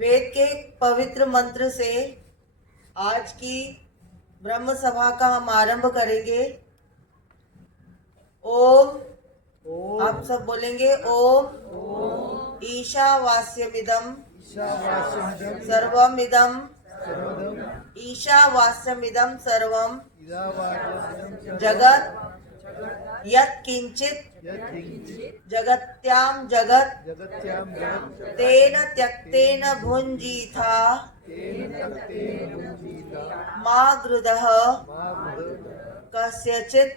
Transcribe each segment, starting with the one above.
वेद के पवित्र मंत्र से आज की ब्रह्म सभा का हम आरंभ करेंगे। ओम, आप सब बोलेंगे ओम ईशावास्यमिदं सर्वमिदं ईशावास्यमिदं सर्वं जगत् यत्किंचित् जगत्यां जगत् तेन त्यक्तेन भुञ्जीथा मा गृधः कस्यचित्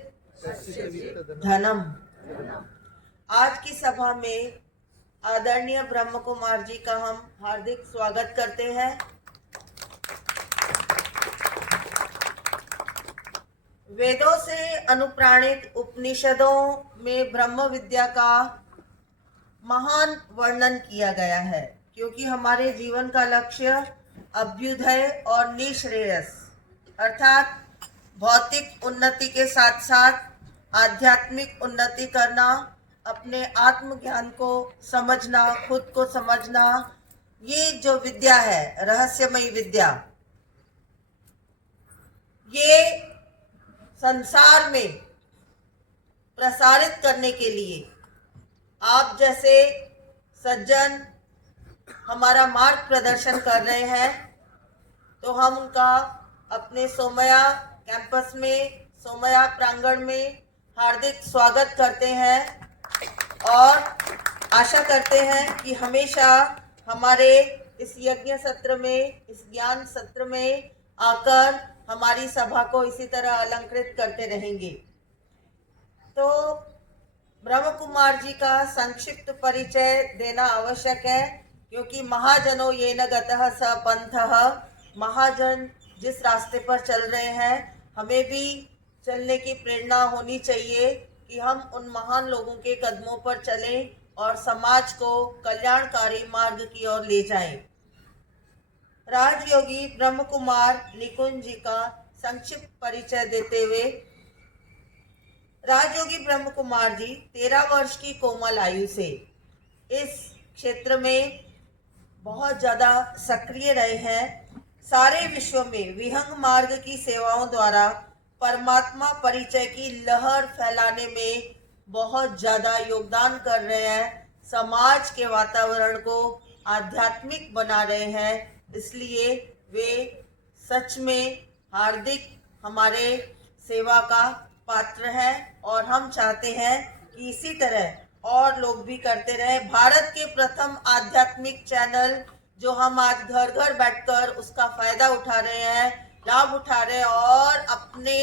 धनम। आज की सभा में आदरणीय ब्रह्म कुमार जी का हम हार्दिक स्वागत करते हैं। वेदों से अनुप्राणित उपनिषदों में ब्रह्म विद्या का महान वर्णन किया गया है, क्योंकि हमारे जीवन का लक्ष्य अभ्युदय और निश्रेयस अर्थात भौतिक उन्नति के साथ साथ आध्यात्मिक उन्नति करना, अपने आत्मज्ञान को समझना, खुद को समझना, ये जो विद्या है रहस्यमयी विद्या, ये संसार में प्रसारित करने के लिए आप जैसे सज्जन हमारा मार्ग प्रदर्शन कर रहे हैं, तो हम उनका अपने सोमया कैंपस में, सोमया प्रांगण में हार्दिक स्वागत करते हैं और आशा करते हैं कि हमेशा हमारे इस यज्ञ सत्र में, इस ज्ञान सत्र में आकर हमारी सभा को इसी तरह अलंकृत करते रहेंगे। तो ब्रह्म कुमार जी का संक्षिप्त परिचय देना आवश्यक है, क्योंकि महाजनों ये न गतः स पंथः, महाजन जिस रास्ते पर चल रहे हैं, हमें भी चलने की प्रेरणा होनी चाहिए कि हम उन महान लोगों के कदमों पर चलें और समाज को कल्याणकारी मार्ग की ओर ले जाएं। राजयोगी ब्रह्म कुमार निकुंज जी का संक्षिप्त परिचय देते हुए, राजयोगी ब्रह्म कुमार जी 13 वर्ष की कोमल आयु से इस क्षेत्र में बहुत ज़्यादा सक्रिय रहे हैं। सारे विश्व में विहंग मार्ग की सेवाओं द्वारा परमात्मा परिचय की लहर फैलाने में बहुत ज़्यादा योगदान कर रहे हैं। समाज के वातावरण को आध्यात्मिक बना रहे हैं। इसलिए वे सच में हार्दिक हमारे सेवा का पात्र है और हम चाहते हैं कि इसी तरह और लोग भी करते रहे। भारत के प्रथम आध्यात्मिक चैनल जो हम आज घर घर बैठकर उसका फायदा उठा रहे हैं, लाभ उठा रहे हैं और अपने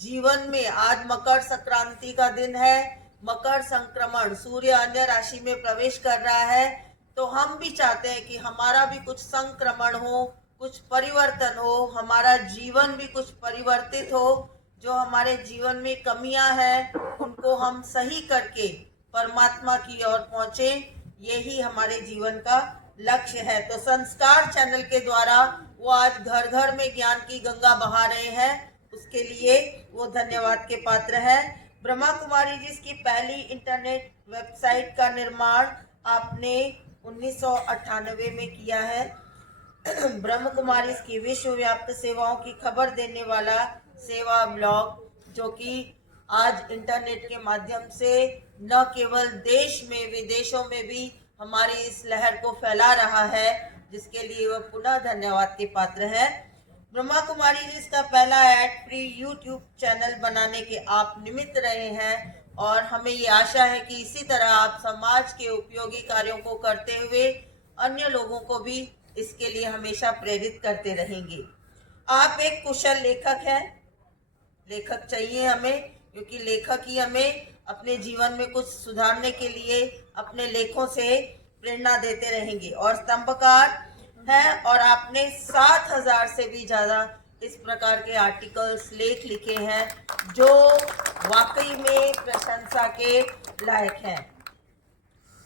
जीवन में, आज मकर संक्रांति का दिन है, मकर संक्रमण, सूर्य अन्य राशि में प्रवेश कर रहा है, तो हम भी चाहते हैं कि हमारा भी कुछ संक्रमण हो, कुछ परिवर्तन हो, हमारा जीवन भी कुछ परिवर्तित हो। जो हमारे जीवन में कमियां हैं उनको हम सही करके परमात्मा की ओर पहुंचे, यही हमारे जीवन का लक्ष्य है। तो संस्कार चैनल के द्वारा वो आज घर घर में ज्ञान की गंगा बहा रहे हैं, उसके लिए वो धन्यवाद के पात्र है। ब्रह्मा कुमारी जी की पहली इंटरनेट वेबसाइट का निर्माण आपने 1998 में किया है। ब्रह्म कुमारी की विश्वव्याप्त सेवाओं की खबर देने वाला सेवा ब्लॉग, जो कि आज इंटरनेट के माध्यम से न केवल देश में, विदेशों में भी हमारी इस लहर को फैला रहा है, जिसके लिए वह पुनः धन्यवाद के पात्र है। ब्रह्मा कुमारी जी इसका पहला एड फ्री यूट्यूब चैनल बनाने के आप निमित्त रहे हैं और हमें ये आशा है कि इसी तरह आप समाज के उपयोगी कार्यों को करते हुए अन्य लोगों को भी इसके लिए हमेशा प्रेरित करते रहेंगे। आप एक कुशल लेखक हैं, लेखक चाहिए हमें, क्योंकि लेखक ही हमें अपने जीवन में कुछ सुधारने के लिए अपने लेखों से प्रेरणा देते रहेंगे और स्तंभकार हैं। और आपने 7000 से भी ज़्यादा इस प्रकार के आर्टिकल्स, लेख लिखे हैं जो वाकई में प्रशंसा के लायक हैं।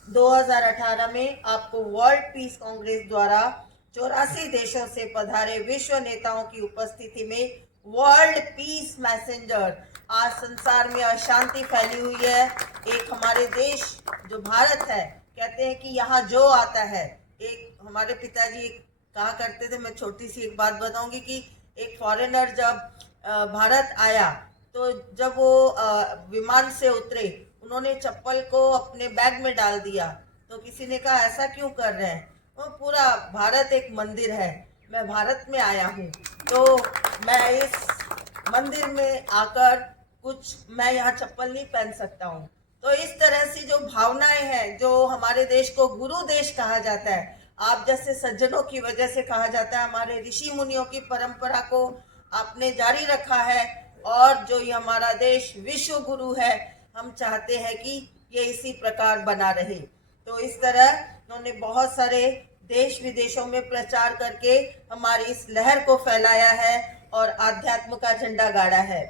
2018 में आपको वर्ल्ड पीस कांग्रेस द्वारा 84 देशों से पधारे विश्व नेताओं की उपस्थिति में वर्ल्ड पीस मैसेंजर, आज संसार में अशांति फैली हुई है, एक हमारे देश जो भारत है, कहते हैं कि यहाँ जो आता है, एक हमारे पिताजी कहा करते थे, मैं छोटी सी एक बात बताऊंगी कि एक फॉरेनर जब भारत आया तो जब वो विमान से उतरे, उन्होंने चप्पल को अपने बैग में डाल दिया। तो किसी ने कहा ऐसा क्यों कर रहे हैं? वो पूरा भारत एक मंदिर है, मैं भारत में आया हूँ, तो मैं इस मंदिर में आकर कुछ मैं यहाँ चप्पल नहीं पहन सकता हूँ। तो इस तरह से जो भावनाएं हैं, जो हमारे देश को गुरु देश कहा जाता है, आप जैसे सज्जनों की वजह से कहा जाता है, हमारे ऋषि मुनियों की परंपरा को आपने जारी रखा है, और जो ये हमारा देश विश्व गुरु है, हम चाहते हैं कि ये इसी प्रकार बना रहे। तो इस तरह उन्होंने बहुत सारे देश विदेशों में प्रचार करके हमारी इस लहर को फैलाया है और आध्यात्म का झंडा गाड़ा है।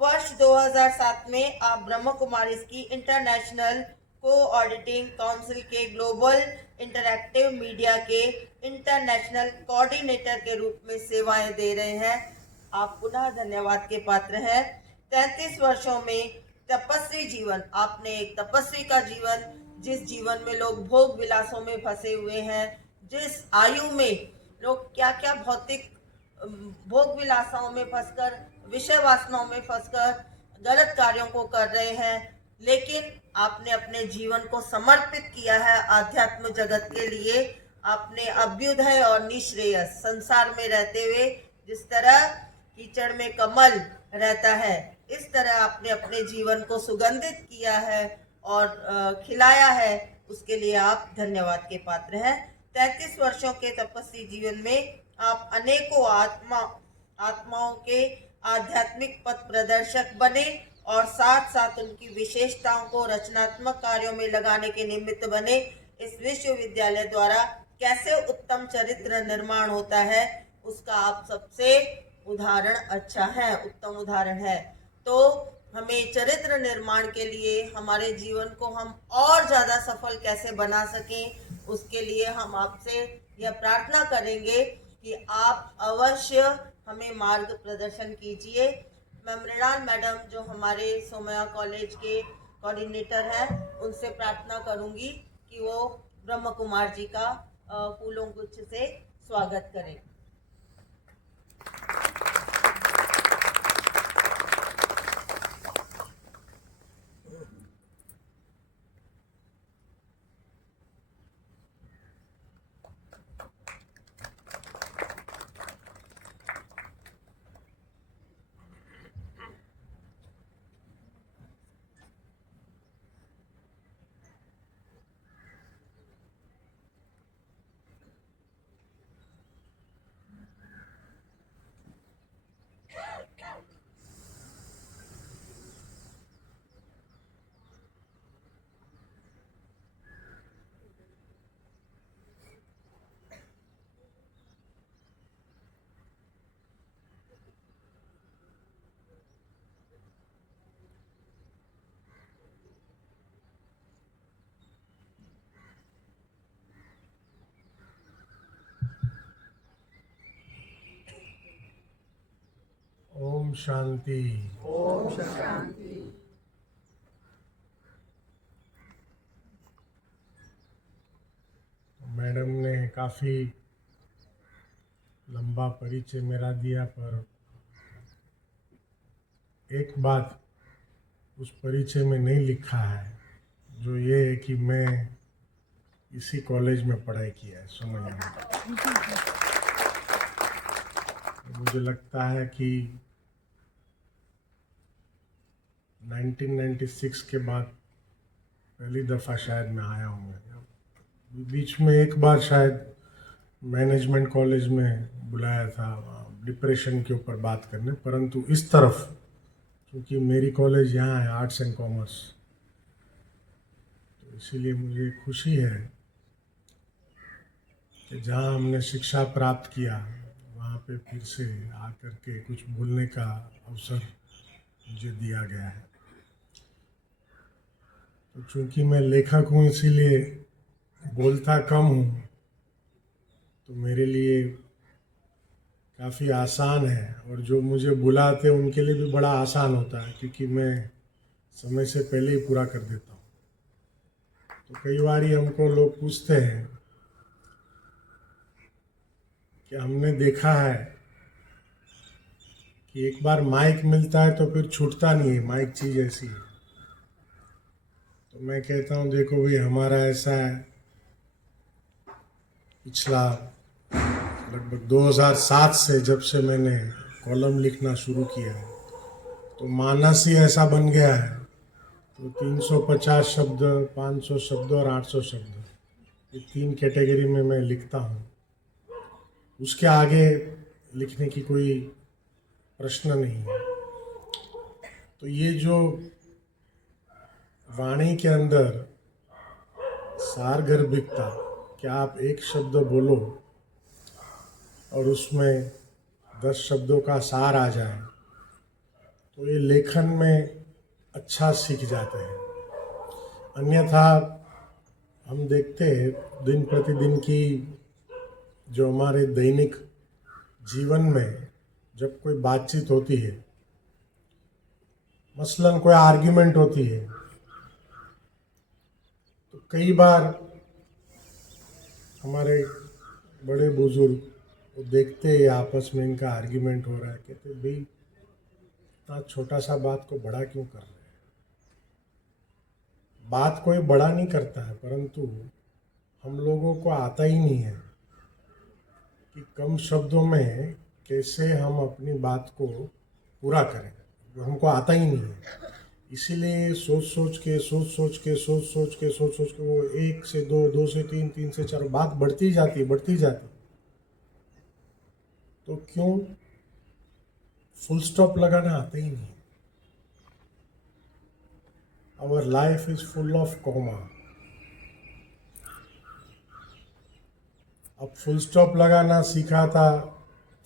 वर्ष 2007 में आप ब्रह्म कुमारीज की इंटरनेशनल को-ऑडिटिंग काउंसिल के ग्लोबल इंटरैक्टिव मीडिया के इंटरनेशनल कोऑर्डिनेटर के रूप में सेवाएं दे रहे हैं। आप पुनः धन्यवाद के पात्र हैं। 33 वर्षों में तपस्वी जीवन, आपने एक तपस्वी का जीवन, जिस जीवन में लोग भोग विलासों में फंसे हुए हैं, जिस आयु में लोग क्या क्या भौतिक भोग विलासों में फंसकर, विषय वासनाओं में फंसकर गलत कार्यों को कर रहे हैं, लेकिन आपने अपने जीवन को समर्पित किया है आध्यात्म जगत के लिए। आपने अभ्युदय और निश्रेयस संसार में रहते हुए जिस तरह कीचड़ में कमल रहता है, इस तरह आपने अपने जीवन को सुगंधित किया है और खिलाया है, उसके लिए आप धन्यवाद के पात्र हैं। 33 वर्षों के तपस्वी जीवन में आप अनेकों आत्माओं के आध्यात्मिक पथ प्रदर्शक बने और साथ साथ उनकी विशेषताओं को रचनात्मक कार्यों में लगाने के निमित्त बने। इस विश्वविद्यालय द्वारा कैसे उत्तम चरित्र निर्माण होता है, उसका आप सबसे उदाहरण अच्छा है, उत्तम उदाहरण है। तो हमें चरित्र निर्माण के लिए हमारे जीवन को हम और ज़्यादा सफल कैसे बना सकें, उसके लिए हम आपसे यह प्रार्थना करेंगे कि आप अवश्य हमें मार्ग प्रदर्शन कीजिए। मैं मृणाल मैडम, जो हमारे सोमया कॉलेज के कोऑर्डिनेटर हैं, उनसे प्रार्थना करूंगी कि वो ब्रह्म कुमार जी का फूलों गुच्छ से स्वागत करें। ओम शांति। ओम शांति। मैडम ने काफ़ी लंबा परिचय मेरा दिया, पर एक बात उस परिचय में नहीं लिखा है, जो ये है कि मैं इसी कॉलेज में पढ़ाई किया है, सोमया में। मुझे लगता है कि 1996 के बाद पहली दफ़ा शायद मैं आया हूँ। बीच में एक बार शायद मैनेजमेंट कॉलेज में बुलाया था डिप्रेशन के ऊपर बात करने, परंतु इस तरफ, क्योंकि मेरी कॉलेज यहाँ है आर्ट्स एंड कॉमर्स, तो इसीलिए मुझे खुशी है कि जहाँ हमने शिक्षा प्राप्त किया वहाँ पे फिर से आकर के कुछ बोलने का अवसर मुझे दिया गया है। तो चूँकि मैं लेखक हूँ, इसीलिए बोलता कम हूँ, तो मेरे लिए काफ़ी आसान है, और जो मुझे बुलाते हैं उनके लिए भी बड़ा आसान होता है, क्योंकि मैं समय से पहले ही पूरा कर देता हूँ। तो कई बार ही हमको लोग पूछते हैं कि हमने देखा है कि एक बार माइक मिलता है तो फिर छूटता नहीं है, माइक चीज़ ऐसी है। तो मैं कहता हूँ देखो भाई, हमारा ऐसा है, पिछला लगभग 2007 से जब से मैंने कॉलम लिखना शुरू किया है, तो मानस ही ऐसा बन गया है। तो 350 शब्द, 500 शब्द और 800 शब्द, ये 3 कैटेगरी में मैं लिखता हूँ। उसके आगे लिखने की कोई प्रश्न नहीं है। तो ये जो वाणी के अंदर सारगर्भिकता, क्या आप एक शब्द बोलो और उसमें 10 शब्दों का सार आ जाए, तो ये लेखन में अच्छा सीख जाते हैं। अन्यथा हम देखते हैं दिन प्रतिदिन की जो हमारे दैनिक जीवन में जब कोई बातचीत होती है, मसलन कोई आर्ग्यूमेंट होती है, तो कई बार हमारे बड़े बुजुर्ग वो देखते हैं आपस में इनका आर्ग्यूमेंट हो रहा है, कहते भाई इतना छोटा सा बात को बड़ा क्यों कर रहे हैं। बात कोई बड़ा नहीं करता है, परंतु हम लोगों को आता ही नहीं है कि कम शब्दों में कैसे हम अपनी बात को पूरा करें। वो हमको आता ही नहीं है। इसीलिए सोच सोच के वो 1 से 2, 2 से 3, 3 से 4 बात बढ़ती जाती। तो क्यों फुल स्टॉप लगाना आता ही नहीं। Our life is full of comma. अब फुल स्टॉप लगाना सीखा था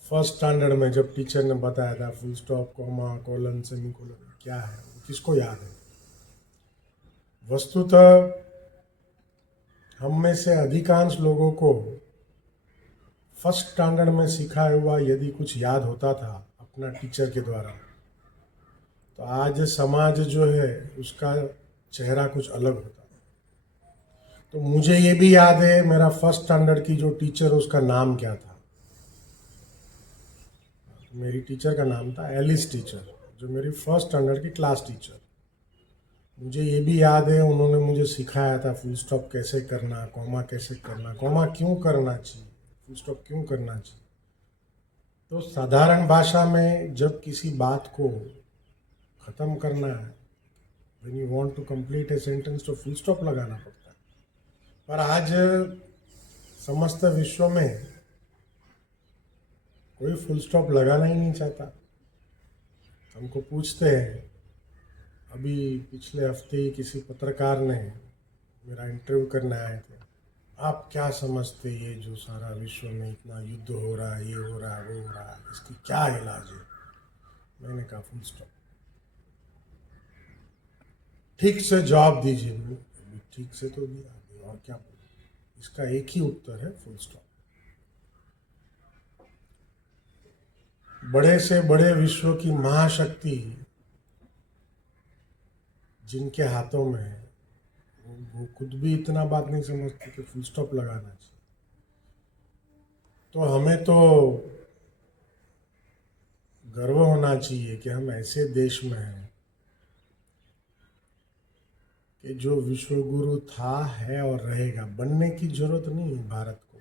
फर्स्ट स्टैंडर्ड में, जब टीचर ने बताया था full stop, comma, colon, semicolon क्या है, किसको याद है। वस्तुतः हम में से अधिकांश लोगों को फर्स्ट स्टैंडर्ड में सिखाया हुआ यदि कुछ याद होता था अपना टीचर के द्वारा, तो आज समाज जो है उसका चेहरा कुछ अलग होता। तो मुझे ये भी याद है, मेरा फर्स्ट स्टैंडर्ड की जो टीचर उसका नाम क्या था। मेरी टीचर का नाम था एलिस टीचर, जो मेरी फर्स्ट स्टैंडर्ड की क्लास टीचर। मुझे ये भी याद है, उन्होंने मुझे सिखाया था फुल स्टॉप कैसे करना, कॉमा कैसे करना, कॉमा क्यों करना चाहिए, फुल स्टॉप क्यों करना चाहिए। तो साधारण भाषा में जब किसी बात को ख़त्म करना है, when you want to complete a sentence, तो फुल स्टॉप लगाना पड़ता है। पर आज समस्त विश्व में कोई फुल स्टॉप लगाना ही नहीं चाहता। हमको पूछते हैं, अभी पिछले हफ्ते ही किसी पत्रकार ने मेरा इंटरव्यू करने आए थे, आप क्या समझते, ये जो सारा विश्व में इतना युद्ध हो रहा है, ये हो रहा है, वो हो रहा है, इसकी क्या इलाज है। मैंने कहा फुल स्टॉप। ठीक से जवाब दीजिए। ठीक से तो दिया, और क्या बोलूं। इसका एक ही उत्तर है, फुल स्टॉप। बड़े से बड़े विश्व की महाशक्ति जिनके हाथों में है, वो खुद भी इतना बात नहीं समझते कि फुल स्टॉप लगाना चाहिए। तो हमें तो गर्व होना चाहिए कि हम ऐसे देश में हैं कि जो विश्वगुरु था, है और रहेगा। बनने की जरूरत नहीं है भारत को।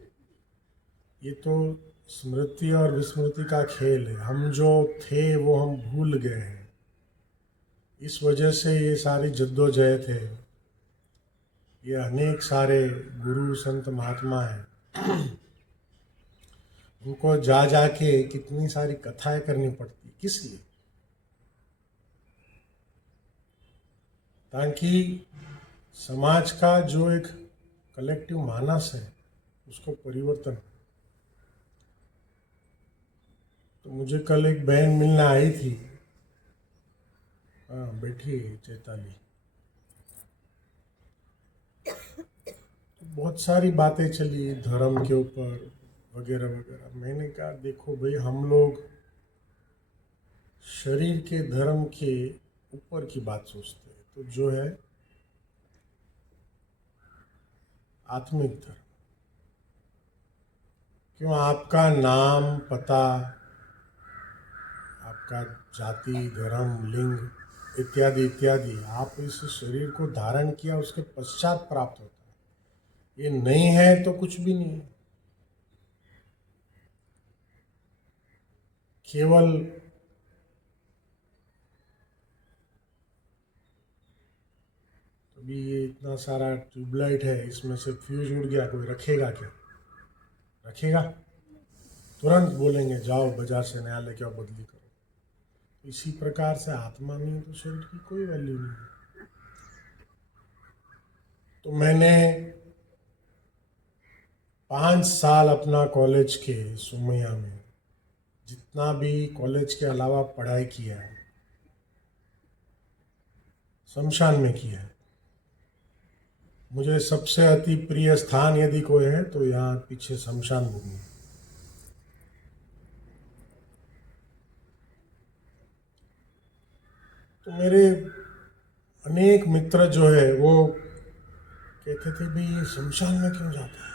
ये तो स्मृति और विस्मृति का खेल है। हम जो थे वो हम भूल गए हैं। इस वजह से ये सारी जद्दोजहद है। ये अनेक सारे गुरु संत महात्मा हैं, उनको जा के कितनी सारी कथाएं करनी पड़ती। किस लिए? ताकि समाज का जो एक कलेक्टिव मानस है उसको परिवर्तन। तो मुझे कल एक बहन मिलने आई थी, हाँ बैठी चैताली। तो बहुत सारी बातें चली धर्म के ऊपर वगैरह वगैरह। मैंने कहा देखो भाई, हम लोग शरीर के धर्म के ऊपर की बात सोचते हैं, तो जो है आत्मिक धर्म, क्यों आपका नाम, पता, आपका जाति, धर्म, लिंग इत्यादि इत्यादि आप इस शरीर को धारण किया उसके पश्चात प्राप्त होता है। ये नहीं है तो कुछ भी नहीं है। केवल अभी ये इतना सारा ट्यूबलाइट है, इसमें से फ्यूज उड़ गया, कोई रखेगा क्या? रखेगा? तुरंत बोलेंगे जाओ बाजार से नया लेके आओ, बदली करो। इसी प्रकार से आत्मा में तो शरीर की कोई वैल्यू नहीं है। तो मैंने 5 साल अपना कॉलेज के सुमैया में जितना भी कॉलेज के अलावा पढ़ाई किया है, शमशान में किया है। मुझे सबसे अति प्रिय स्थान यदि कोई है तो यहाँ पीछे शमशान भूमि। तो मेरे अनेक मित्र जो है वो कहते थे भाई ये शमशान में क्यों जाता है?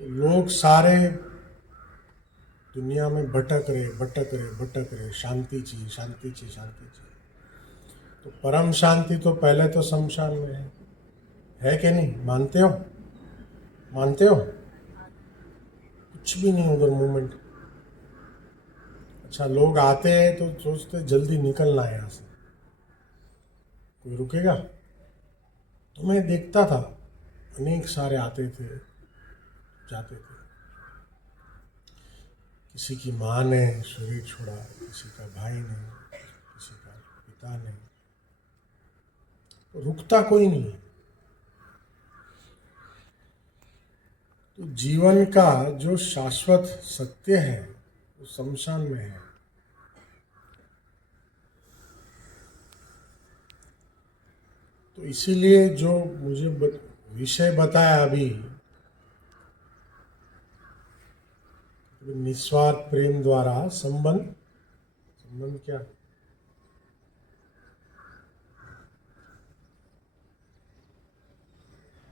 तो लोग सारे दुनिया में भटक रहे, शांति चाहिए, शांति चाहिए, शांति चाहिए। तो परम शांति तो पहले तो शमशान में है कि नहीं? मानते हो? मानते हो? कुछ भी नहीं उधर मूवमेंट। अच्छा, लोग आते हैं तो सोचते जल्दी निकलना है यहाँ से, कोई रुकेगा? तो मैं देखता था अनेक सारे आते थे जाते थे। किसी की माँ ने शरीर छोड़ा, किसी का भाई ने, किसी का पिता ने, तो रुकता कोई नहीं है। तो जीवन का जो शाश्वत सत्य है वो शमशान में है। तो इसीलिए जो मुझे विषय बताया अभी, निस्वार्थ प्रेम द्वारा संबंध क्या?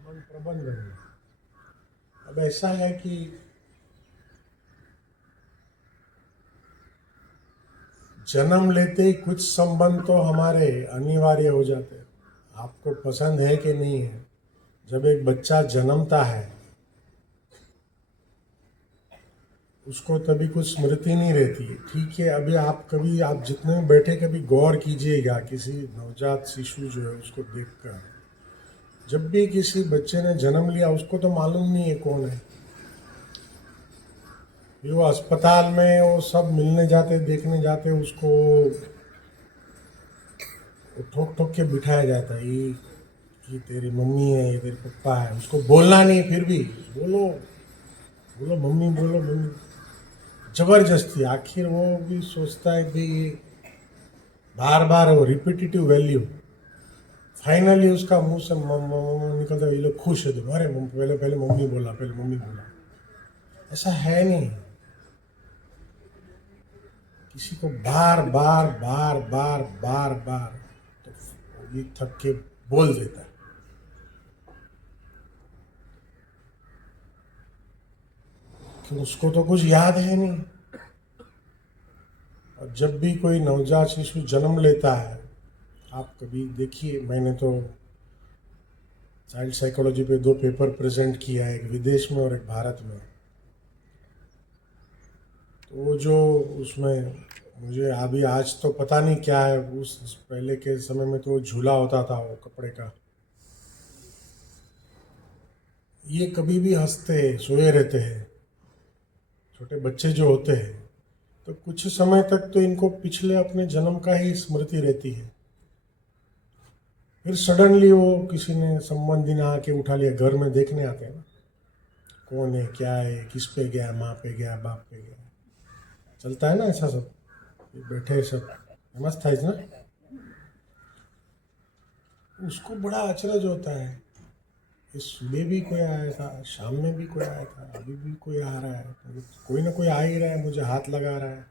प्रबंधन। अब ऐसा है कि जन्म लेते ही कुछ संबंध तो हमारे अनिवार्य हो जाते हैं। आपको पसंद है कि नहीं है, जब एक बच्चा जन्मता है उसको तभी कुछ स्मृति नहीं रहती। ठीक है, अभी आप जितने में बैठे कभी गौर कीजिएगा किसी नवजात शिशु जो है उसको देखकर। जब भी किसी बच्चे ने जन्म लिया उसको तो मालूम नहीं है कौन है। वो अस्पताल में वो सब मिलने जाते, देखने जाते, उसको ठोक ठोक के बिठाया जाता है, ये तेरी मम्मी है, ये तेरे पप्पा है। उसको बोलना नहीं, फिर भी बोलो बोलो मम्मी, बोलो मम्मी, जबरदस्ती। आखिर वो भी सोचता है कि बार बार वो रिपीटेटिव वैल्यू, फाइनली उसका मुंह से निकलता है, ये लोग खुश है। अरे पहले मम्मी बोला, पहले मम्मी बोला। ऐसा है नहीं। किसी को बार बार बार बार बार बार तो ये थक के बोल देता है। कि उसको तो कुछ याद है नहीं। और जब भी कोई नवजात शिशु जन्म लेता है, आप कभी देखिए, मैंने तो चाइल्ड साइकोलॉजी पे 2 पेपर प्रेजेंट किया है, एक विदेश में और एक भारत में। तो वो जो उसमें मुझे अभी आज तो पता नहीं क्या है, उस पहले के समय में तो झूला होता था वो कपड़े का। ये कभी भी हंसते सोए रहते हैं। छोटे बच्चे जो होते हैं तो कुछ समय तक तो इनको पिछले अपने जन्म का ही स्मृति रहती है। फिर सडनली वो किसी ने संबंधी ने आके उठा लिया, घर में देखने आते हैं ना कौन है, क्या है, किस पे गया, माँ पे गया, बाप पे गया, चलता है ना ऐसा सब। बैठे सब मस्त था ना, उसको बड़ा अचरज होता है। इस सुबह भी कोई आया था, शाम में भी कोई आया था, अभी भी कोई आ रहा है, कोई ना कोई आ ही रहा है, मुझे हाथ लगा रहा है।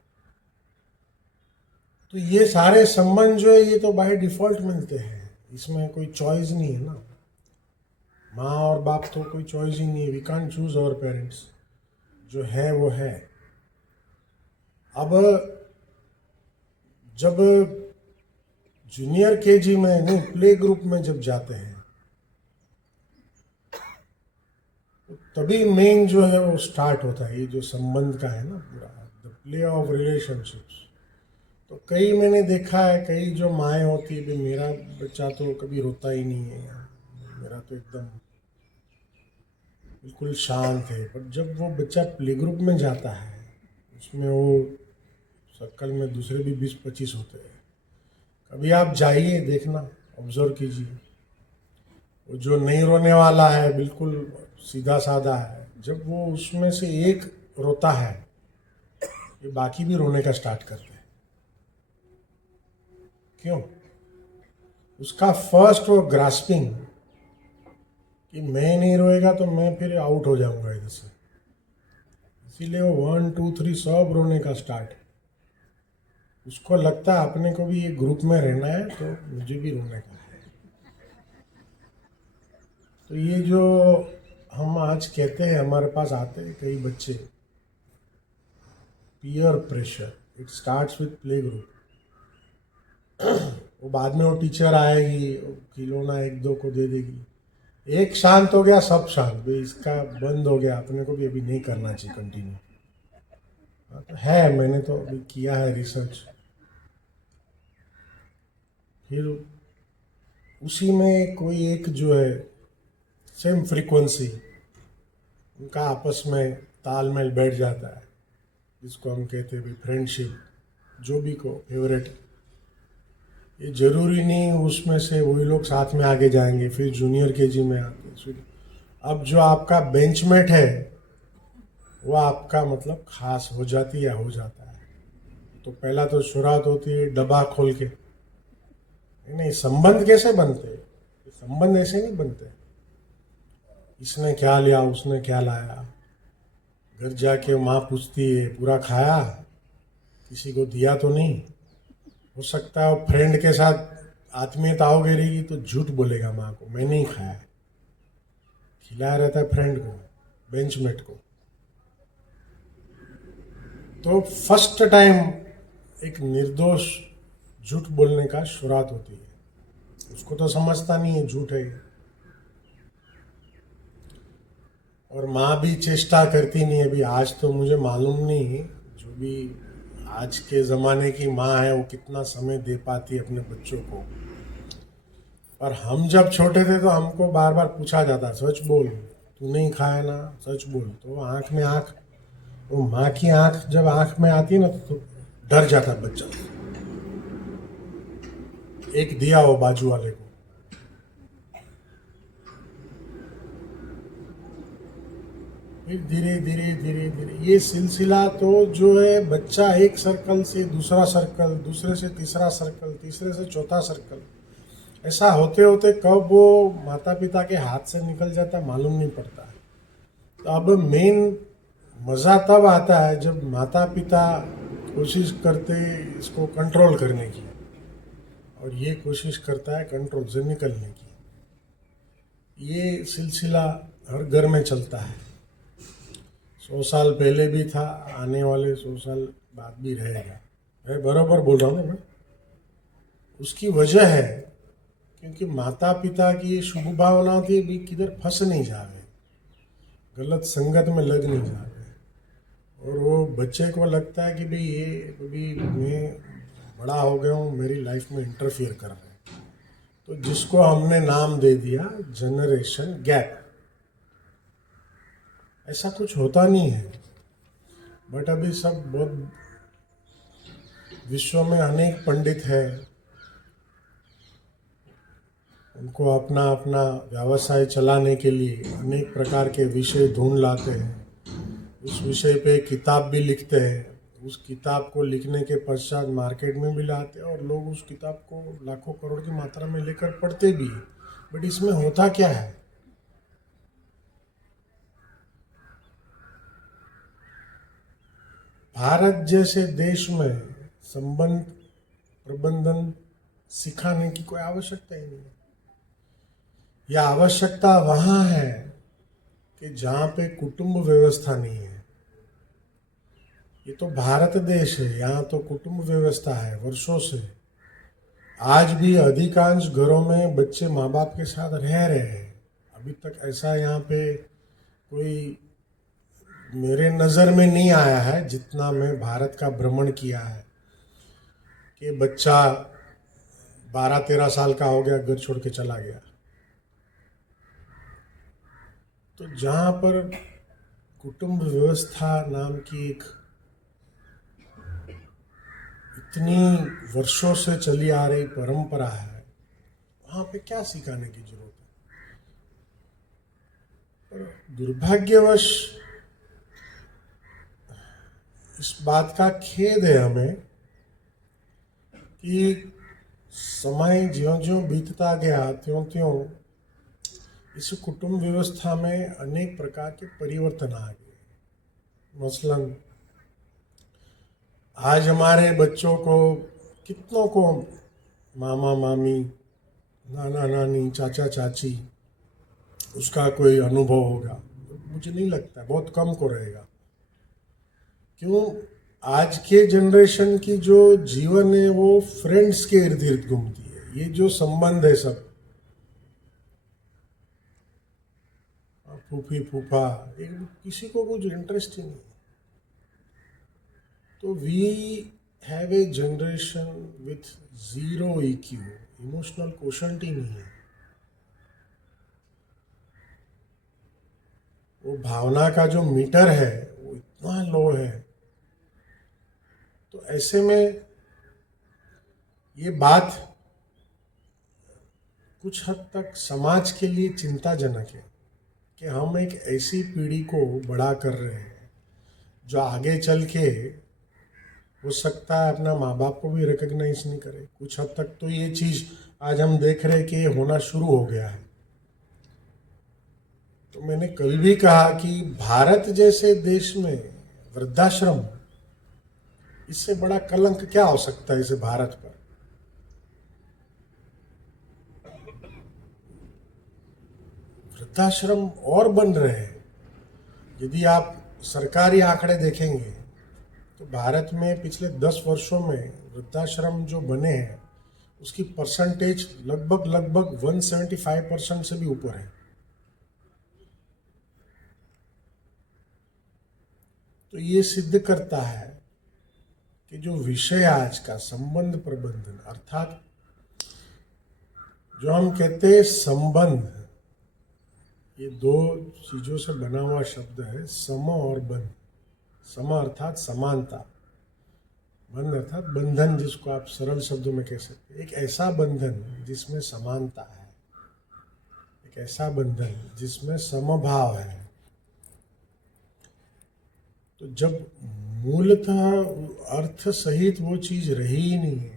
तो ये सारे संबंध जो है ये तो बाय डिफॉल्ट मिलते हैं, इसमें कोई चॉइस नहीं है ना, माँ और बाप तो कोई चॉइस ही नहीं है, we can't choose our parents, जो है वो है। अब जब जूनियर केजी में नहीं, प्ले ग्रुप में जब जाते हैं तो तभी मेन जो है वो स्टार्ट होता है, ये जो संबंध का है ना पूरा, द प्ले ऑफ रिलेशनशिप्स। तो कई मैंने देखा है, कई जो माएँ होती है, भाई मेरा बच्चा तो कभी रोता ही नहीं है, मेरा तो एकदम बिल्कुल शांत है, पर जब वो बच्चा प्ले ग्रुप में जाता है, उसमें वो सर्कल में दूसरे भी 20-25 होते हैं, कभी आप जाइए, देखना, ऑब्जर्व कीजिए, वो जो नहीं रोने वाला है, बिल्कुल सीधा साधा है, जब वो उसमें से एक रोता है, ये बाकी भी रोने का स्टार्ट करते हैं। क्यों? उसका फर्स्ट वो ग्रास्पिंग कि मैं नहीं रोएगा तो मैं फिर आउट हो जाऊंगा इधर से, इसीलिए वो 1, 2, 3 सब रोने का स्टार्ट। उसको लगता है अपने को भी ये ग्रुप में रहना है, तो मुझे भी रोने का है। तो ये जो हम आज कहते हैं, हमारे पास आते हैं कई बच्चे, peer pressure, it starts with play group. वो बाद में वो टीचर आएगी, खिलौना 1-2 को दे देगी, एक शांत हो गया सब शांत, भाई इसका बंद हो गया, अपने को भी अभी नहीं करना चाहिए कंटिन्यू। तो है, मैंने तो अभी किया है रिसर्च। फिर उसी में कोई एक जो है सेम फ्रीक्वेंसी, उनका आपस में तालमेल बैठ जाता है, जिसको हम कहते हैं फ्रेंडशिप, जो भी को फेवरेट। ये जरूरी नहीं उसमें से वही लोग साथ में आगे जाएंगे, फिर जूनियर केजी में आते फिर अब जो आपका बेंचमेट है वो आपका मतलब खास हो जाती है या हो जाता है। तो पहला तो शुरुआत होती है डब्बा खोल के, नहीं संबंध कैसे बनते, संबंध ऐसे नहीं बनते, इसने क्या लिया, उसने क्या लाया, घर जाके माँ पूछती है पूरा खाया, किसी को दिया तो नहीं। हो सकता है फ्रेंड के साथ आत्मीयता हो गई रहेगी तो झूठ बोलेगा माँ को, मैं नहीं खाया, खिलाया रहता है फ्रेंड को, बेंचमेट को। तो फर्स्ट टाइम एक निर्दोष झूठ बोलने का शुरुआत होती है, उसको तो समझता नहीं है झूठ है, और माँ भी चेष्टा करती नहीं है। अभी आज तो मुझे मालूम नहीं जो भी आज के ज़माने की माँ है वो कितना समय दे पाती है अपने बच्चों को, पर हम जब छोटे थे तो हमको बार बार पूछा जाता, सच बोल, तू नहीं खाया ना, सच बोल। तो आँख में आँख, वो माँ की आँख जब आँख में आती है ना तो डर जाता बच्चा, एक दिया वो बाजू वाले को। फिर धीरे धीरे धीरे धीरे ये सिलसिला तो जो है, बच्चा एक सर्कल से दूसरा सर्कल, दूसरे से तीसरा सर्कल, तीसरे से चौथा सर्कल, ऐसा होते होते कब वो माता पिता के हाथ से निकल जाता मालूम नहीं पड़ता। तो अब मेन मज़ा तब आता है जब माता पिता कोशिश करते इसको कंट्रोल करने की, और ये कोशिश करता है कंट्रोल से निकलने की। ये सिलसिला हर घर में चलता है, 100 साल पहले भी था, आने वाले 100 साल बाद भी रहेगा। मैं बराबर बोल रहा हूँ ना मैं। उसकी वजह है क्योंकि माता पिता की शुभ भावना होती है भी किधर फंस नहीं जावे, गलत संगत में लग नहीं जावे, और वो बच्चे को लगता है कि भाई ये अभी मैं बड़ा हो गया हूँ, मेरी लाइफ में इंटरफियर कर रहे हैं। तो जिसको हमने नाम दे दिया जनरेशन गैप। ऐसा कुछ होता नहीं है, बट अभी सब बहुत, विश्व में अनेक पंडित हैं, उनको अपना अपना व्यवसाय चलाने के लिए अनेक प्रकार के विषय ढूंढ लाते हैं, उस विषय पे किताब भी लिखते हैं, उस किताब को लिखने के पश्चात मार्केट में भी लाते हैं, और लोग उस किताब को लाखों करोड़ की मात्रा में लेकर पढ़ते भी हैं। बट इसमें होता क्या है, भारत जैसे देश में संबंध प्रबंधन सिखाने की कोई आवश्यकता ही नहीं है। यह आवश्यकता वहाँ है कि जहाँ पे कुटुंब व्यवस्था नहीं है। ये तो भारत देश है, यहाँ तो कुटुंब व्यवस्था है वर्षों से। आज भी अधिकांश घरों में बच्चे माँ बाप के साथ रह रहे हैं। अभी तक ऐसा यहाँ पे कोई मेरे नज़र में नहीं आया है, जितना मैं भारत का भ्रमण किया है, कि बच्चा 12-13 साल का हो गया घर छोड़ के चला गया। तो जहाँ पर कुटुंब व्यवस्था नाम की एक इतनी वर्षों से चली आ रही परंपरा है, वहाँ पे क्या सिखाने की जरूरत है। पर दुर्भाग्यवश इस बात का खेद है हमें कि समय ज्यों ज्यों बीतता गया त्यों त्यों इस कुटुंब व्यवस्था में अनेक प्रकार के परिवर्तन आ गए। मसलन आज हमारे बच्चों को कितनों को मामा मामी, नाना नानी, चाचा चाची उसका कोई अनुभव होगा? मुझे नहीं लगता, बहुत कम को रहेगा। क्यों? आज के जनरेशन की जो जीवन है वो फ्रेंड्स के इर्द गिर्द घूमती है। ये जो संबंध है सब फूफी फूफा, किसी को कुछ इंटरेस्ट ही नहीं। तो we have a generation with zero EQ, emotional quotient ही नहीं है। वो भावना का जो मीटर है वो इतना लो है। तो ऐसे में ये बात कुछ हद तक समाज के लिए चिंताजनक है कि हम एक ऐसी पीढ़ी को बड़ा कर रहे हैं जो आगे चल के हो सकता है अपना माँ बाप को भी रिकग्नाइज नहीं करे। कुछ हद तक तो ये चीज़ आज हम देख रहे हैं कि ये होना शुरू हो गया है। तो मैंने कल भी कहा कि भारत जैसे देश में वृद्धाश्रम, इससे बड़ा कलंक क्या हो सकता है इसे भारत पर। वृद्धाश्रम और बन रहे हैं। यदि आप सरकारी आंकड़े देखेंगे तो भारत में पिछले 10 वर्षों में वृद्धाश्रम जो बने हैं उसकी परसेंटेज लगभग 175% से भी ऊपर है। तो ये सिद्ध करता है कि जो विषय आज का संबंध प्रबंधन, अर्थात जो हम कहते हैं संबंध, ये दो चीजों से बना हुआ शब्द है, सम और बंध। सम अर्थात समानता, बंध अर्थात बंधन, जिसको आप सरल शब्दों में कह सकते हैं। एक ऐसा बंधन जिसमें समानता है, एक ऐसा बंधन जिसमें समभाव है। तो जब मूलतः अर्थ सहित वो चीज रही ही नहीं है,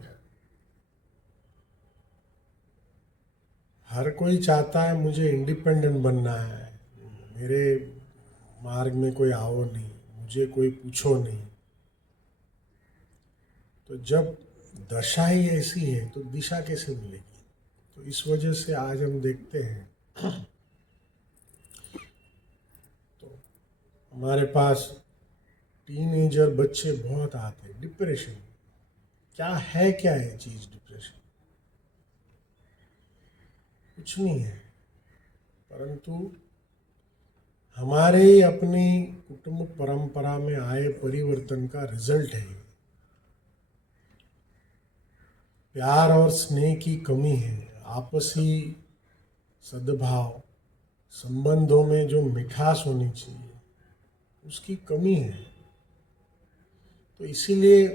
हर कोई चाहता है मुझे इंडिपेंडेंट बनना है, मेरे मार्ग में कोई आओ नहीं, मुझे कोई पूछो नहीं। तो जब दशा ही ऐसी है तो दिशा कैसे मिलेगी? तो इस वजह से आज हम देखते हैं तो हमारे पास टीनेजर बच्चे बहुत आते हैं। डिप्रेशन क्या है चीज? डिप्रेशन कुछ नहीं है, परंतु हमारे ही अपनी कुटुंब परंपरा में आए परिवर्तन का रिजल्ट है। प्यार और स्नेह की कमी है, आपसी सद्भाव, संबंधों में जो मिठास होनी चाहिए उसकी कमी है। तो इसीलिए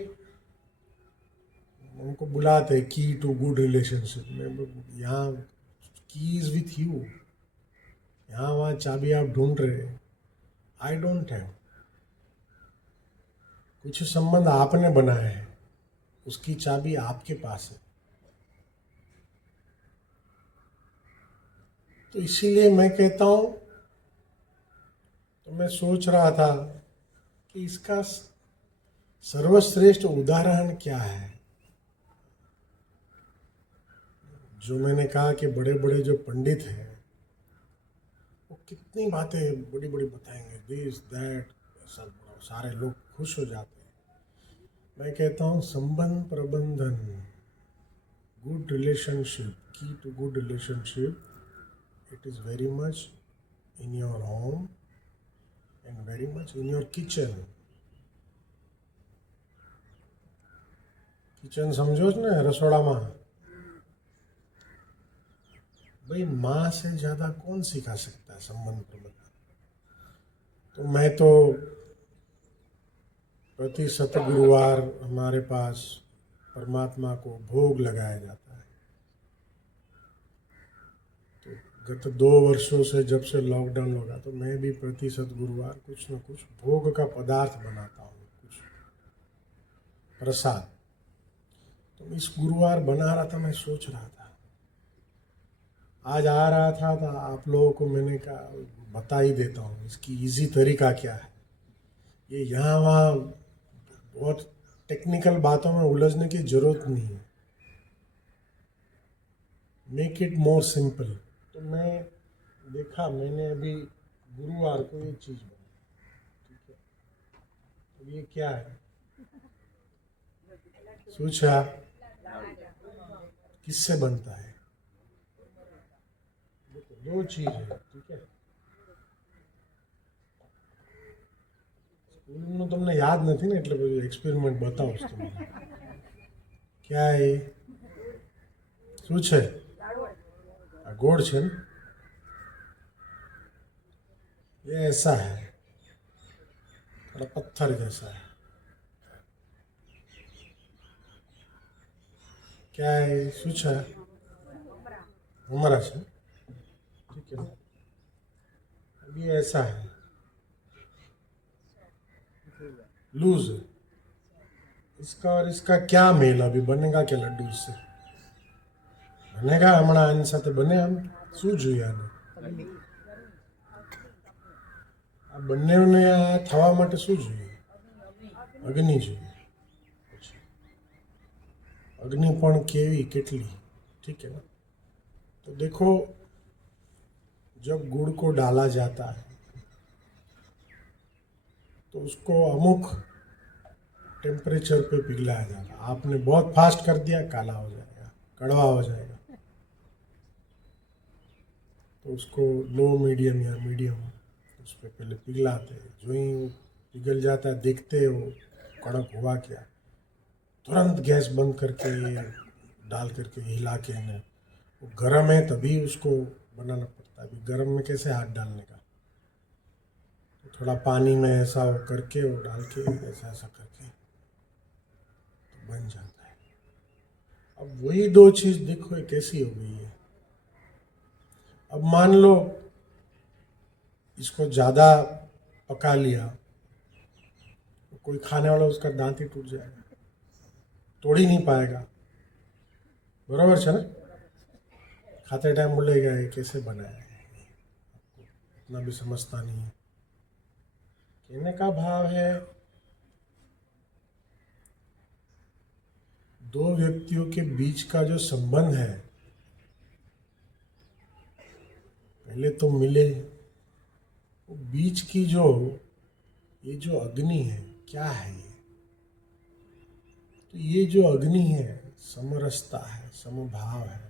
उनको बुलाते हैं की टू गुड रिलेशनशिप में। यहाँ की इज विथ यू, यहाँ वहाँ चाबी आप ढूंढ रहे, आई डोंट हैव। कुछ संबंध आपने बनाए हैं, उसकी चाबी आपके पास है। तो इसीलिए मैं कहता हूँ, तो मैं सोच रहा था कि इसका सर्वश्रेष्ठ उदाहरण क्या है। जो मैंने कहा कि बड़े बड़े जो पंडित हैं वो कितनी बातें बड़ी बड़ी बताएंगे, दिस दैट, सब सारे लोग खुश हो जाते हैं। मैं कहता हूँ संबंध प्रबंधन, good relationship, key to good relationship, it is very much in your home and very much in your kitchen. Kitchen समझो જ ને, રસોડામાં. भाई माँ से ज़्यादा कौन सिखा सकता है संबंध प्रबंधन. तो मैं तो प्रति सतगुरुवार हमारे पास परमात्मा को भोग लगाया जाता है. तो गत 2 वर्षों से जब से लॉकडाउन लगा तो मैं भी प्रति सतगुरुवार कुछ न कुछ भोग का पदार्थ बनाता हूँ, कुछ प्रसाद. तो इस गुरुवार बना रहा था, मैं सोच रहा था, आज आ रहा था तो आप लोगों को मैंने कहा बता ही देता हूँ इसकी इजी तरीका क्या है. ये यहाँ वहाँ बहुत टेक्निकल बातों में उलझने की जरूरत नहीं है. Make it more simple. तो मैं देखा, मैंने अभी गुरुवार को ये चीज़ बनाई, ठीक है. तो ये क्या है, सोचा किससे बनता है. दो चीज है, ठीक है. સ્કૂલનું તમને યાદ નથી ને, એટલે બધું એક્સપેરિમેન્ટ બતાવું છું તમને. क्या है, શું છે આ ગોળ છે ને, ये ऐसा है, थोड़ा पत्थर जैसा है. क्या है, શું છે, हमारा છે, ठीक है. अब ये ऐसा है, लूज. इसका और इसका क्या मेल, अभी बनेगा क्या लड्डू इससे, बनेगा हमारा आने साथ बने. हम શું જોઈએ આને, આ બંનેને આ થવા માટે શું જોઈએ, અગ્નિ જોઈએ. अग्नि पण केवी केटली, ठीक है ना. तो देखो, जब गुड़ को डाला जाता है तो उसको अमुक टेम्परेचर पे पिघलाया जाता है. आपने बहुत फास्ट कर दिया, काला हो जाएगा, कड़वा हो जाएगा. तो उसको लो मीडियम या मीडियम उस पर पहले पिघलाते हैं. जो ही वो पिघल जाता है, देखते हो कड़क हुआ क्या, तुरंत गैस बंद करके डाल करके हिला के ना, वो गर्म है तभी उसको बनाना पड़ता है. अभी गर्म में कैसे हाथ डालने का, तो थोड़ा पानी में ऐसा वो करके वो डाल के ऐसा ऐसा करके तो बन जाता है. अब वही दो चीज़ देखो ये कैसी हो गई है. अब मान लो इसको ज़्यादा पका लिया, तो कोई खाने वाला उसका दांत ही टूट जाएगा, तोड़ ही नहीं पाएगा. बराबर है ना. खाते टाइम बोलेगा ये कैसे बनाया है, इतना भी समझता नहीं है. कहने का भाव है, दो व्यक्तियों के बीच का जो संबंध है, पहले तो मिले, वो बीच की जो ये जो अग्नि है, क्या है ये, तो ये जो अग्नि है समरसता है, समभाव है.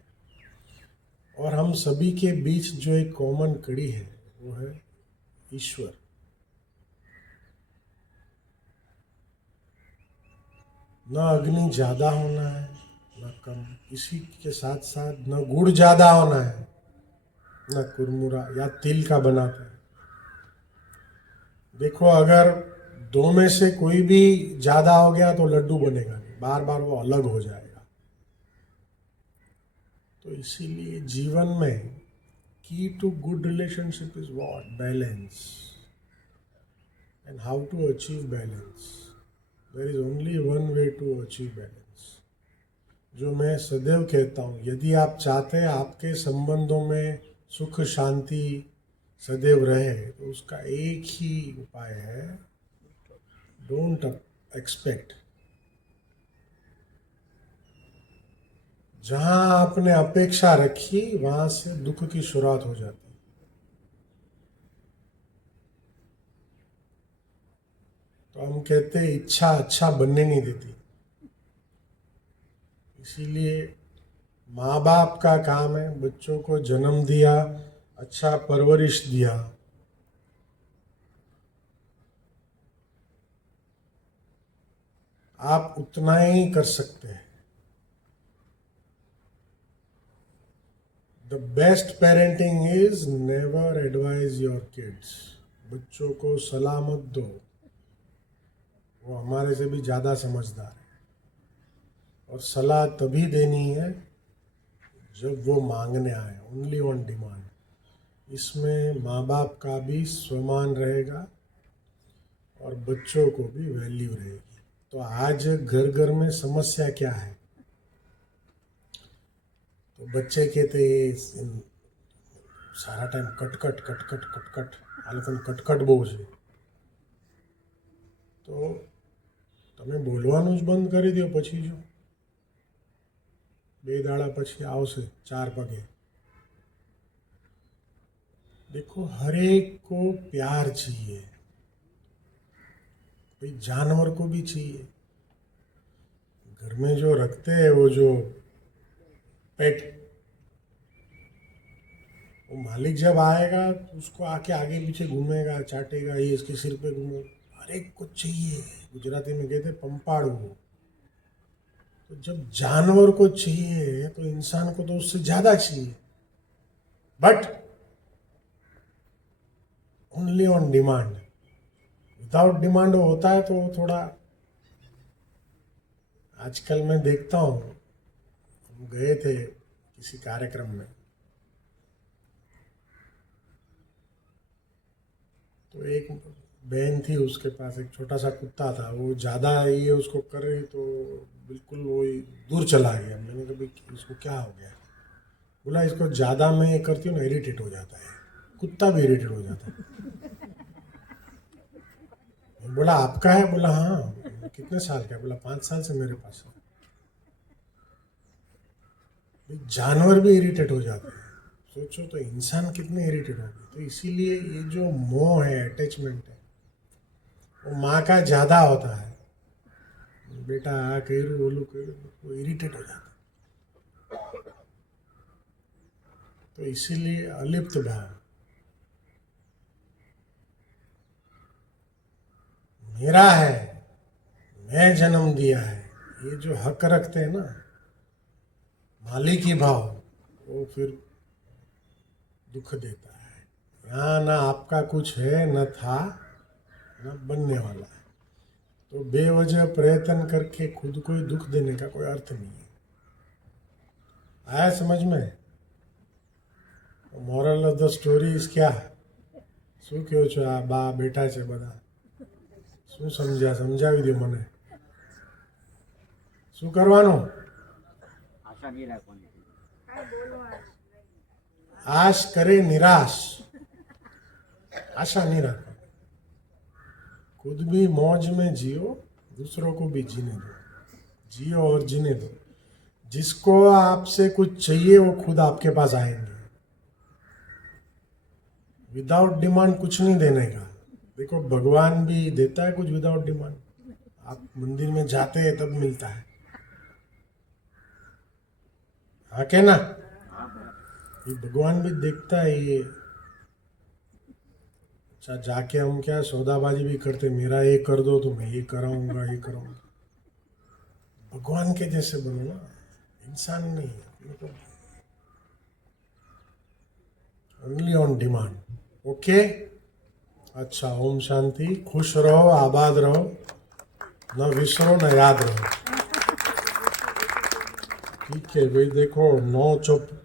और हम सभी के बीच जो एक कॉमन कड़ी है वो है ईश्वर. न अग्नि ज़्यादा होना है न कम, इसी के साथ साथ न गुड़ ज़्यादा होना है न कुरमुरा या तिल का बनाता है. देखो, अगर दो में से कोई भी ज़्यादा हो गया तो लड्डू बनेगा नहीं, बार बार वो अलग हो जाएगा. तो इसीलिए जीवन में key to good relationship is what, balance. And how to achieve balance, there is only one way to achieve balance. जो मैं सदैव कहता हूँ, यदि आप चाहते हैं आपके संबंधों में सुख शांति सदैव रहे, तो उसका एक ही उपाय है, डोंट एक्सपेक्ट. जहाँ आपने अपेक्षा रखी वहाँ से दुख की शुरुआत हो जाती है. कहते हैं इच्छा अच्छा बनने नहीं देती। इसीलिए माँ बाप का काम है, बच्चों को जन्म दिया, अच्छा परवरिश दिया, आप उतना ही कर सकते हैं। The best parenting is never advise your kids. बच्चों को सलाह मत दो, वो हमारे से भी ज़्यादा समझदार है। और सलाह तभी देनी है जब वो मांगने आए, ओनली ऑन डिमांड। इसमें माँ बाप का भी स्वमान रहेगा और बच्चों को भी वैल्यू रहेगी। तो आज घर घर में समस्या क्या है? तो बच्चे कहते सारा टाइम कटकट कटकट कटकट, આ લોકોને કટકટ બહુ છે। તો તમે બોલવાનું જ બંધ કરી દો, પછી જો 2 દાડા પછી આવશે 4 પગે। देखो, हर एक को प्यार चाहिए, भाई जानवर को भी चाहिए। घर में जो रखते हैं वो जो पेट, वो मालिक जब आएगा तो उसको आके आगे पीछे घूमेगा, चाटेगा, ये इसके सिर पे घूमेगा, हर एक को चाहिए। गुजराती में कहते हैं पंपाड़ू। तो जब जानवर को चाहिए तो इंसान को तो उससे ज्यादा चाहिए, but only on demand. Without demand होता है तो वो थोड़ा, आजकल मैं देखता हूँ, हम गए थे किसी कार्यक्रम में, तो एक बहन थी, उसके पास एक छोटा सा कुत्ता था। वो ज़्यादा ये उसको कर रही तो बिल्कुल वो दूर चला गया। मैंने कहा भाई इसको क्या हो गया? बोला इसको ज़्यादा मैं ये करती हूँ ना, इरिटेट हो जाता है। कुत्ता भी इरिटेट हो जाता है। बोला आपका है? बोला हाँ। कितने साल का है? बोला 5 साल से मेरे पास है। जानवर भी इरिटेट हो जाते हैं, सोचो तो इंसान कितने इरिटेट होंगे। तो इसीलिए ये जो मोह है, अटैचमेंट है, वो माँ का ज़्यादा होता है। बेटा आ कह बोलू कह, वो इरिटेट हो जाता है। तो इसीलिए अलिप्त भाव, मेरा है, मैं जन्म दिया है, ये जो हक रखते हैं ना, मालिकी भाव, वो फिर दुख देता है। यहाँ ना आपका कुछ है, न था, न बनने वाला है। तो बेवजह प्रयत्न करके खुद को ही दुख देने का कोई अर्थ नहीं है। आया समझ में? Moral of the story is क्या? શું કહો છો? આ બા બેઠા છે બધા, શું સમજ્યા? સમજાવી દો મને। શું કરવાનું? આશા નહીં રાખવાની। आश करे निराश, आशा नहीं रखो। खुद भी मौज में जियो, दूसरों को भी जीने दो। जियो और जीने दो। जिसको आपसे कुछ चाहिए वो खुद आपके पास आएंगे। विदाउट डिमांड कुछ नहीं देने का। देखो, भगवान भी देता है कुछ विदाउट डिमांड। आप मंदिर में जाते हैं तब मिलता है, हाँ क्या ना? ये भगवान भी देखता है ये। अच्छा, जाके हम क्या सौदाबाजी भी करते, मेरा ये कर दो तो मैं ये कराऊंगा, ये कराऊंगा। भगवान के जैसे बनो ना, इंसान नहीं। मतलब ओनली ऑन डिमांड। ओके, अच्छा, ओम शांति। खुश रहो, आबाद रहो, न विसरो न याद रहो। ठीक है भाई, देखो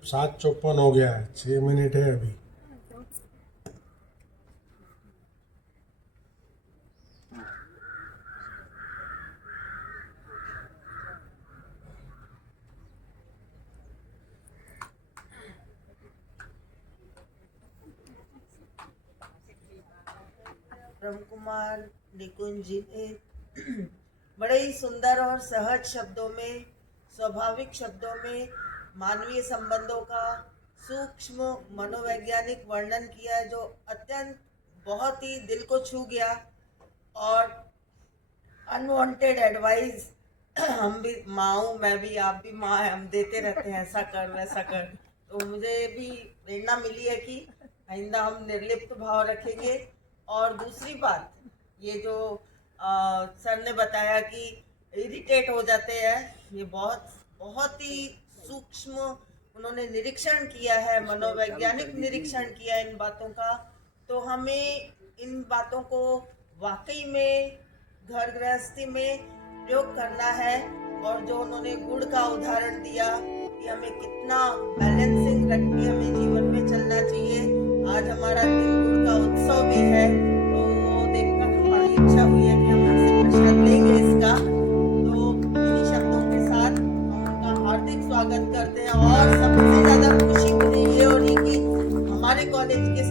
7:54 हो गया है, 6 मिनट है अभी। ब्रह्म कुमार निकुंज जी ने बड़े ही सुंदर और सहज शब्दों में, स्वाभाविक शब्दों में मानवीय संबंधों का सूक्ष्म मनोवैज्ञानिक वर्णन किया है, जो अत्यंत बहुत ही दिल को छू गया। और अनवांटेड एडवाइस हम भी माँ हूँ, मैं भी, आप भी माँ है, हम देते रहते हैं ऐसा कर वैसा कर। तो मुझे भी प्रेरणा मिली है कि आइंदा हम निर्लिप्त भाव रखेंगे। और दूसरी बात, ये जो सर ने बताया कि इरिटेट हो जाते हैं, ये बहुत बहुत ही सूक्ष्म उन्होंने निरीक्षण किया है, मनोवैज्ञानिक निरीक्षण किया है इन बातों का। तो हमें इन बातों को वाकई में घर गृहस्थी में प्रयोग करना है। और जो उन्होंने गुड़ का उदाहरण दिया कि हमें कितना बैलेंसिंग रख के हमें जीवन में चलना चाहिए। आज हमारा दिन गुड़ का उत्सव भी है, तो वो देखकर हमारी इच्छा हुई है कि हम इनसे प्रसाद लेंगे इसका। तो इन्हीं शब्दों के साथ हम उनका हार्दिक स्वागत करते हैं। और सबसे ज्यादा खुशी मुझे ये हो रही कि हमारे कॉलेज के